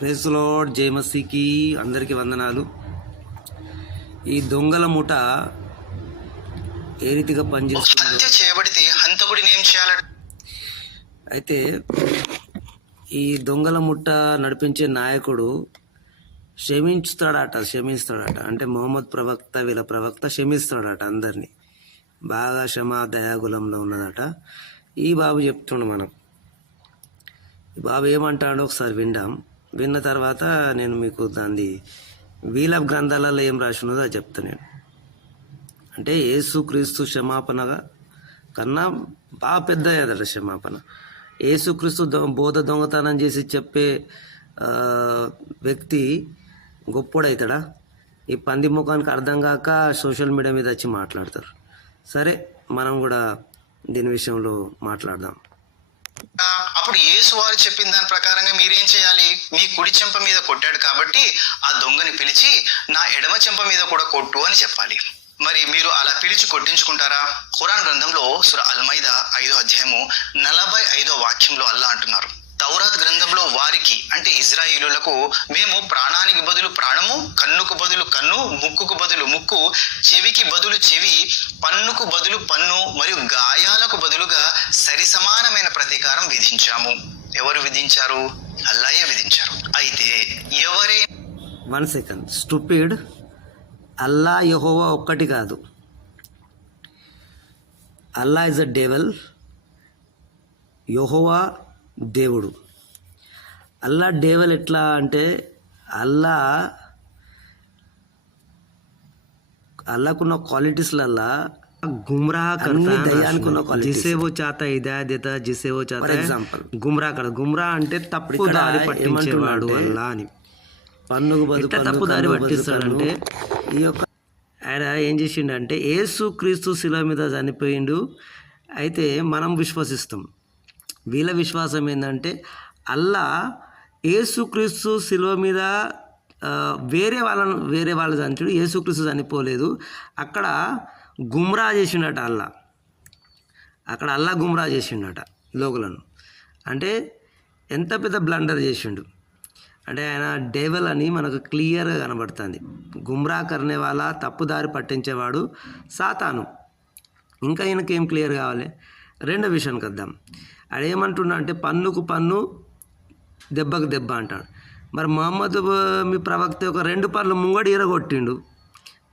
Praise lord, జై మసీకి అందరికీ వందనాలు. ఈ దొంగల ముఠ ఏ రీతిగా పనిచేస్తుందో చేయబడితే హంతకుడిని ఏం చేయాలి? అయితే ఈ దొంగల ముఠ నడిపించే నాయకుడు క్షమిస్తాడట. అంటే మొహమ్మద్ ప్రవక్త, వీళ్ళ ప్రవక్త క్షమిస్తాడట అందరినీ. బాగా క్షమా దయాగులంలో ఉన్నదట. ఈ బాబు చెప్తుండు మనకు. ఈ బాబు ఏమంటాడో ఒకసారి విన్న తర్వాత నేను మీకు దాన్ని వీళ్ళ గ్రంథాలలో ఏం రాసి ఉన్నదో అది చెప్తాను నేను. అంటే యేసుక్రీస్తు క్షమాపణగా కన్నా బాగా పెద్ద అదట క్షమాపణ. యేసుక్రీస్తు దొంగతనం చేసి చెప్పే వ్యక్తి గొప్పోడవుతాడా? ఈ పంది ముఖానికి అర్థం కాక సోషల్ మీడియా మీద వచ్చి మాట్లాడతారు. సరే, మనం కూడా దీని విషయంలో మాట్లాడదాం. అప్పుడు యేసు వారు చెప్పిన దాని ప్రకారంగా మీరేం చేయాలి? మీ కుడి చెంప మీద కొట్టాడు కాబట్టి ఆ దొంగని పిలిచి నా ఎడమ చెంప మీద కూడా కొట్టు అని చెప్పాలి. మరి మీరు అలా పిలిచి కొట్టించుకుంటారా? ఖురాన్ గ్రంథంలో సూరా అల్-మాయిదా 5వ అధ్యాయము 45వ వాక్యంలో అల్లా అంటున్నారు, తౌరాత్ గ్రంథంలో వారికి అంటే ఇజ్రాయేలులకు మేము ప్రాణానికి బదులు ప్రాణము, కన్నుకు బదులు కన్ను, ముక్కుకు బదులు ముక్కు, చెవికి బదులు చెవి, పన్నుకు బదులు పన్ను మరియు గాయాలకు బదులుగా సరిసమానమైన ప్రతీకారం విధించాము. ఎవరు విధించారు? అల్లాయే విధించారు. అయితే ఎవరే 1 సెకండ్ స్టూపిడ్. అల్లా యెహోవా ఒక్కటి కాదు. అల్లా ఇస్ అ డెవల్, యెహోవా దేవుడు. అల్లా డేవల్ ఎట్లా అంటే అల్లాకున్న క్వాలిటీస్లల్లా గుమ్రాహ్ करता है, దయానికున్న క్వాలిటీస్. जिसे वो चाहता है हिदायत देता है, जिसे वो चाहता है एग्जांपल गुमराह करता. గుమ్రాహ్ అంటే తప్పుదారి పట్టించేవాడు అల్లా అని. పన్నుకు బదులు తప్పుదారి పట్టిస్తాడంటే ఈ యొక్క ఆయన ఏం చేసిండంటే యేసుక్రీస్తు శిలువ మీద చనిపోయిండు. అయితే మనం విశ్వసిస్తాం. వీళ్ళ విశ్వాసం ఏంటంటే అల్లా యేసుక్రీస్తు శిలువ మీద వేరే వాళ్ళు చనిపోయాడు, యేసుక్రీస్తు చనిపోలేదు. అక్కడ గుమ్రా చేసిండట అల్లా గుమ్రా చేసిండట లోకులను. అంటే ఎంత పెద్ద బ్లండర్ చేసిండు అంటే ఆయన డేవల్ అని మనకు క్లియర్గా కనబడుతుంది. గుమ్రా కర్నే వాళ్ళ తప్పుదారి పట్టించేవాడు సాతాను. ఇంకా ఈయనకేం క్లియర్ కావాలి? రెండో విషయానికి వద్దాం. అదేమంటున్నా అంటే పన్నుకు పన్ను, దెబ్బకు దెబ్బ అంటాడు. మరి మొహమ్మద్ మీ ప్రవక్త ఒక 2 పన్ను ముంగడి ఎరగొట్టిండు,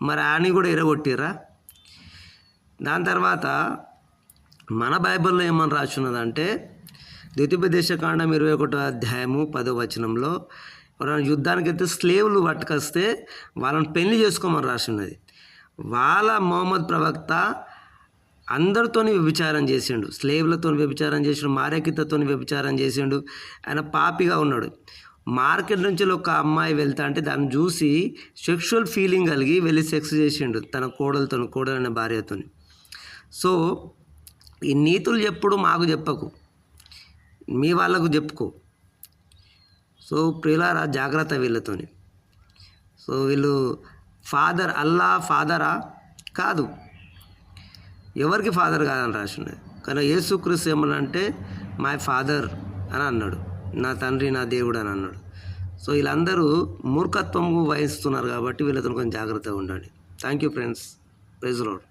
మరి ఆయన కూడా ఎరగొట్టిరా? దాని తర్వాత మన బైబిల్లో ఏమని రాసున్నదంటే ద్వితీయోపదేశకాండం 21వ అధ్యాయము 10వ వచనంలో ఎవరైనా యుద్ధానికి అయితే స్లేవ్లు పట్టుకొస్తే వాళ్ళని పెళ్లి చేసుకోమని రాసున్నది. వాళ్ళ మొహమ్మద్ ప్రవక్త అందరితోని వ్యభిచారం చేసిండు, స్లేవ్లతో వ్యభిచారం చేసిండు, మారేకితతో వ్యభిచారం చేసిండు. ఆయన పాపిగా ఉన్నాడు. మార్కెట్ నుంచి ఒక అమ్మాయి వెళ్తా అంటే దాన్ని చూసి సెక్షువల్ ఫీలింగ్ కలిగి వెళ్ళి సెక్స్ చేసిండు తన కోడలైన భార్యతో. సో ఈ నీతులు చెప్పుడు మాకు చెప్పకు, మీ వాళ్ళకు చెప్పుకో. సో ప్రియులారా, జాగ్రత్త వీళ్ళతోని. సో వీళ్ళు అల్లా ఫాదరా? కాదు, ఎవరికి ఫాదర్ కాదని రాసినది. కానీ యేసుక్రీస్తు ఏమనంటే మై ఫాదర్ అని అన్నాడు, నా తండ్రి నా దేవుడు అని అన్నాడు. సో వీళ్ళందరూ మూర్ఖత్వం వహిస్తున్నారు కాబట్టి వీళ్ళతో కొంచెం జాగ్రత్తగా ఉండండి. Thank you friends. Praise lord.